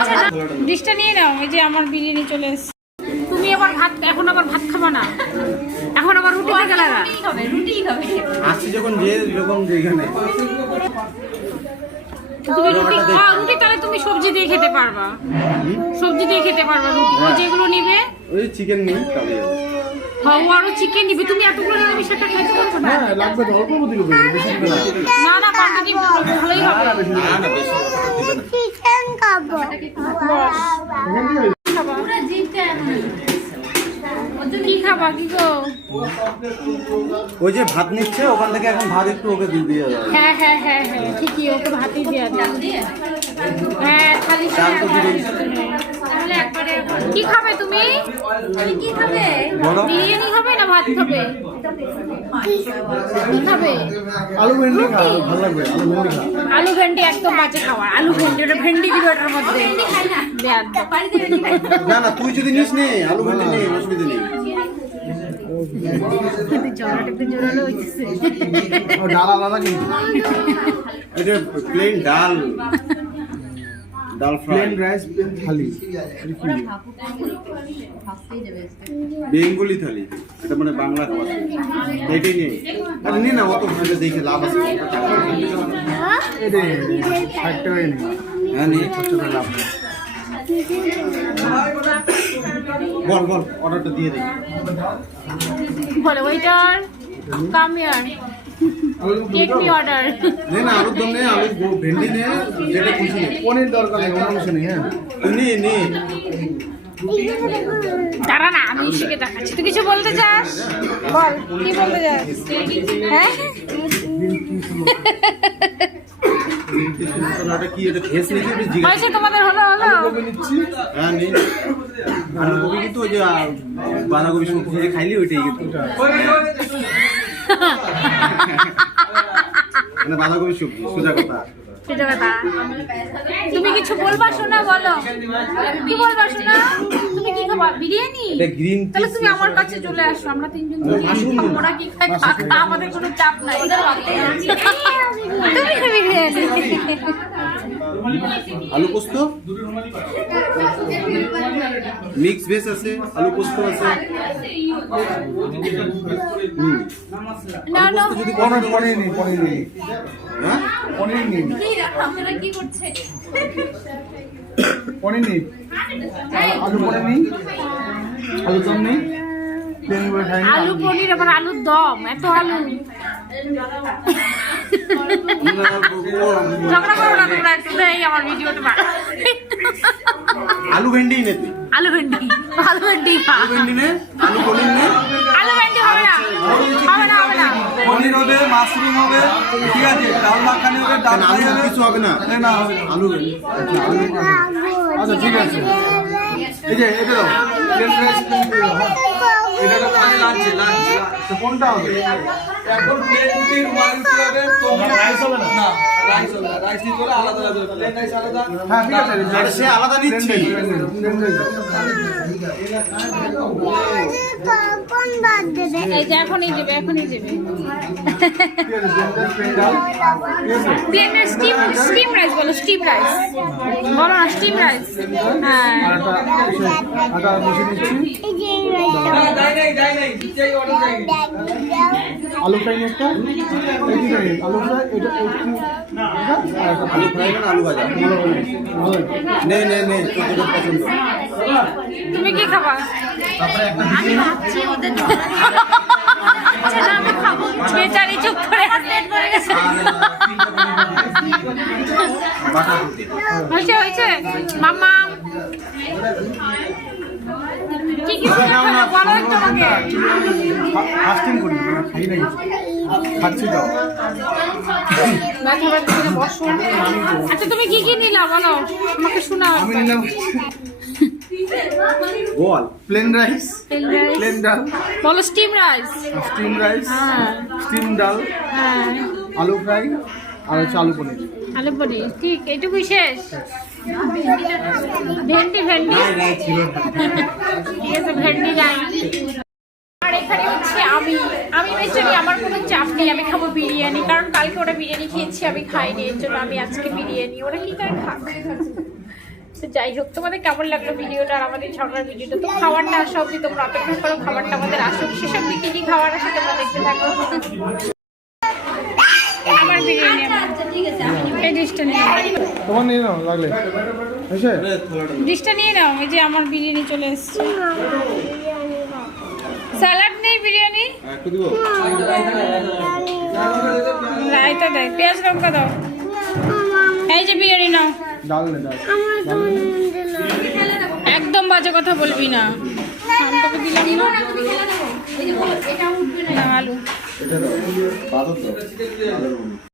ওদের ডিশটা নিয়ে নাও এই যে আমার বিরিয়ানি চলে এসেছে। তুমি আবার ভাত এখন আবার ভাত খাবা না? এখন আবার রুটি থেকে লাগা? রুটিই হবে রুটিই আসছি যখন যে যেখানে। তুমি রুটি হ্যাঁ রুটি তাহলে তুমি সবজি দিয়ে খেতে পারবা। সবজি দিয়ে খেতে পারবা রুটি। ও যেগুলো নিবে। ওই চিকেন নেই আরও চিকেন নিবে। তুমি এতগুলো নিরামিষ একটা খাইতে পারবে না? হ্যাঁ লাগবে তো অল্প বেশি না না না কোয়ান্টিটি ভালোই হবে। না না বেশি চিকেন খাব। পুরো জিপটা কি খাবা? কি গো? ওই যে ভাত নিচ্ছে ওখান থেকে এখন ভাত একটু ওকে দিয়ে দিয়ে হ্যাঁ হ্যাঁ হ্যাঁ হ্যাঁ ঠিকই ওকে ভাতই দেওয়া। দাও দিয়ে? হ্যাঁ খালি চাল তো দিবেই। তাহলে একবারে কি খাবে তুমি? তুমি কি খাবে? বিরিয়ানি খাবে না ভাত খাবে? কি খাবে? আলু ভেন্ডি খা ভালো লাগবে আলু ভেন্ডি খা আলু ভেন্ডি একদম বাজে খাবার আলু ভেন্ডি ওটা ভেন্ডি দিবে ওটার মধ্যে। না? ভেন্ডি খাই না। না না তুই যদি নিস নে আলু ভেন্ডি নেই অসুবিধা নেই। জড়াটা একটু জোরালো হইতেছে। ডাল আলাদা কিন্তু। এটা plain dal. Dal fry. Plain rice plain thali. Bengali thali. এটা মানে বাংলা খাবার। এটাই নেই আরে নে না অত ভাবে দেখে লাভ আছে। ষাট হ্যাঁ নে। ছোট লাভ নেই। বল বল অর্ডারটা দিয়ে দে। বলে ওইটার কাম টেক মি অর্ডার নে না আলুর দম নে আলু ভেন্ডি নে যেটা খুশি নে। পনির দরকার নেই অন্য কিছু নেই হ্যাঁ। নে নে। দাঁড়া না আমি শিখে দেখাচ্ছি। তুই কিছু বলতে চাস? বল কি বলতে চাস? হ্যাঁ? হয়েছে তোমাদের হলো হলো। হ্যাঁ নেই আলু কপি কিন্তু ওই যে বাঁধাকপি খাইলি ওইটাই কিন্তু। মানে বাঁধাকপি সবজি সোজা কথা। তুমি কিছু বলবা শোনা বলো। কি বলবা শোনা তুমি কি খাবা? বিরিয়ানি? তাহলে তুমি আমার কাছে চলে আসো আমরা তিনজন আমরা ওরা কি খায়? খা খা, আমাদের কোনো চাপ নাই। তুমি বিরিয়ানি। আলু পোস্ত? মিক্স ভেজ আছে আলু পোস্ত আছে। যদি পনির পনির নিই পনির নিই। হ্যাঁ? পনির নিই। আপনারা কি করছে পনির নিই। আলু পনির নিই। আলু দম নিই। আলু পনির আবার আলুর দম এত আলু। ঝগড়া করো না তোমরা একটু দেই আমার ভিডিওটা বাড়া। আলু ভেন্ডি নে তুই। আলু ভেন্ডি আলু ভেন্ডি আলু ভেন্ডি নে। আলু পনির নে আলু ভেন্ডি হবে না হবে না হবে না। পনির হবে মাশরুম হবে ঠিক আছে ডাল মাখানি হবে ডাল আলু কিছু হবে। না? না হবে আলু ভেন্ডি আচ্ছা ঠিক আছে। এই যে এটা দাও। প্লেন রাইস এটা তো মানে লাঞ্চে লাঞ্চ তো কোনটা হবে? এখন প্লেট রুটি রুমালি রুটি হবে তো রাইস হবে না। না রাইস হবে রাইস নিতে হলে আলাদা আলাদা প্লেন রাইস আলাদা। হ্যাঁ ঠিক আছে সে আলাদা নিচ্ছি। কোন বাদ দেবে এই যে এখনই দেবে এখনই দেবে প্লেনের স্টিম স্টিম রাইস বলো স্টিম রাইস বলো না স্টিম রাইস হ্যাঁ আলু ফ্রাই একটা আলু ফ্রাই এটা আলু ফ্রাই না আলু ভাজা নে নে নে তোর পছন্দ তুমি কি খাবা? আমি ভাবছি ওদের আচ্ছা বেচারি চুপ করে হয়েছে হয়েছে? মাম্মা? ফাস্টিং করি মানে খাই না খাচ্ছি তো। আচ্ছা তুমি কি কি নিলা? বলো। আমাকে শোনাও। আমি নিলাম বল। Plane rice plain dal? বলো steam rice steam rice steam dal? হ্যাঁ। আলু ফ্রাই আর হচ্ছে আলু পনির। আলু পরি ঠিক এইটুকুই শেষ। ভেন্ডি ভেন্ডি। নাই নাই। ঠিক আছে ভেন্ডি আর এখানে হচ্ছে আমি। আমি আমার কোনো চাপ নেই আমি খাব বিরিয়ানি। কারণ কালকে ওরা বিরিয়ানি খেয়েছি আমি খাইনি। এর জন্য আমি আজকে বিরিয়ানি। ওরা কি করে খাক? তো যাই হোক তোমাদের কেমন লাগল ভিডিওটা আর আমাদের ঝগড়ার ভিডিওটা? তো খাবারটা আসা অব্দি তোমরা অপেক্ষা করো খাবারটা আমাদের আসুক। সেসব কি খাবার আসে তোমরা দেখতে থাকো। আমার বিরিয়ানি ঠিক আছে এই ডিশটা নিয়ে। তোমার নিয়ে নাও লাগলে। ডিশটা নিয়ে নাও এই যে আমার বিরিয়ানি চলে এসছে। স্যালাড নেই বিরিয়ানি? রায়তা দেয়। পেঁয়াজ লঙ্কা দাও। এই যে বিরিয়ানি নাও। একদম বাজে কথা বলবি না। আলু। এটা বাদর দাও